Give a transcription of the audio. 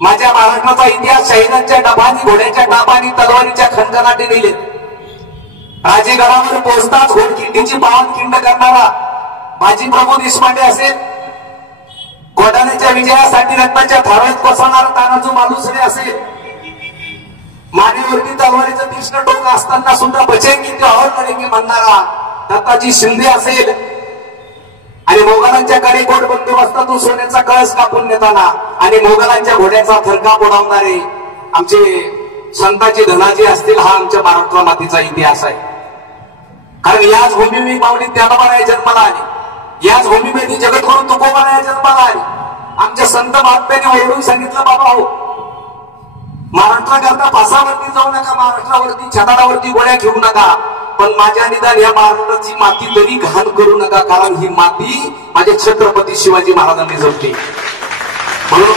माझ्या महाराष्ट्राचा इतिहास शहिदांच्या डबानी, घोड्याच्या डाबानी, तलवारीच्या खणखणाटे दिले. राजेगडावर पोहोचताच घोडखिंडीची पावनखिंड करणारा बाजीप्रभू देशपांडे असेल, घोटाण्याच्या विजयासाठी रत्नाच्या थारोळ्यात कोसळणारा तानाजी मालुसरे असेल, मानेवरती तलवारीचं तीक्ष्ण टोक असताना सुद्धा बचेंगी ते और लढेंगे म्हणणारा दत्ताजी शिंदे असेल, आणि मोगलांच्या कडेकोट बंदोबस्तातून सोन्याचा कळस कापून नेताना आणि मोगलांच्या घोड्याचा थरकाप उडवणारे आमचे संताजी धनाजी असतील, हा आमच्या महाराष्ट्र मातीचा इतिहास आहे. कारण याच भूमी माऊली ज्ञानोबाराया जन्माला आली, याच भूमीमध्ये जगद्गुरु तुकोबाराया जन्माला आली. आमच्या संत महात्म्याने ओरडून सांगितलं, बाबा हो, महाराष्ट्राकरता फासावरती जाऊ नका, महाराष्ट्रावरती छताडावरती गोळ्या घेऊ नका, पण माझ्या निदान या महाराष्ट्राची माती तरी घाण करू नका, कारण ही माती माझ्या छत्रपती शिवाजी महाराजांनी जपली. म्हणून